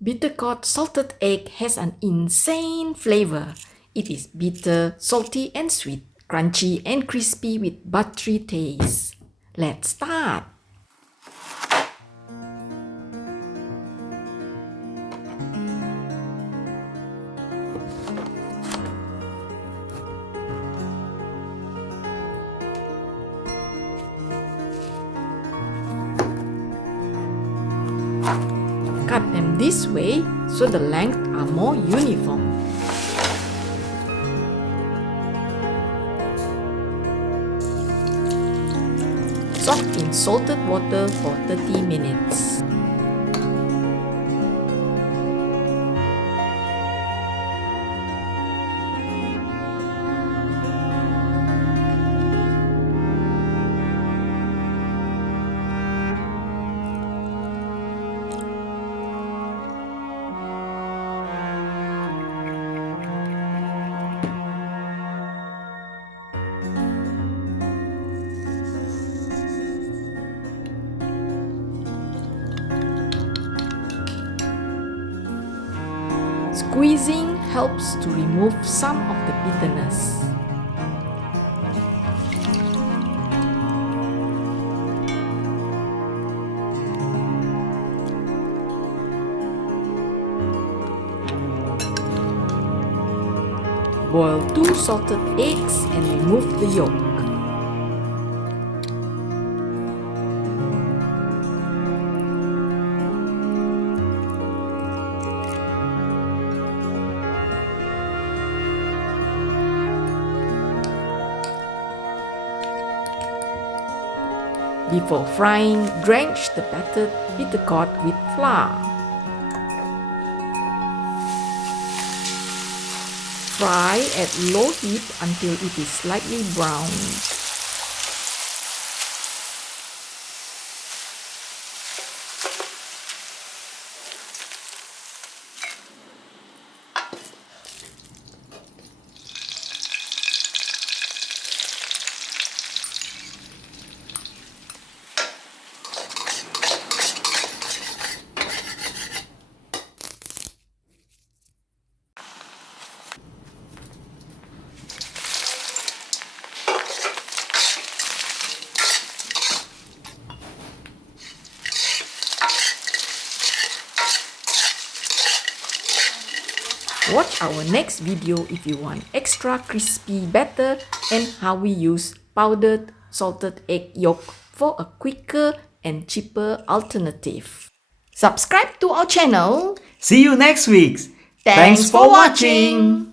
Bitter gourd salted egg has an insane flavor. It is bitter, salty and sweet, crunchy and crispy with buttery taste. Let's start! Cut them this way so the lengths are more uniform. Soak in salted water for 30 minutes. Squeezing helps to remove some of the bitterness. Boil 2 salted eggs and remove the yolk. Before frying, drench the battered bitter gourd with flour. Fry at low heat until it is slightly brown. Watch our next video if you want extra crispy batter and how we use powdered salted egg yolk for a quicker and cheaper alternative. Subscribe to our channel. See you next week. Thanks for watching.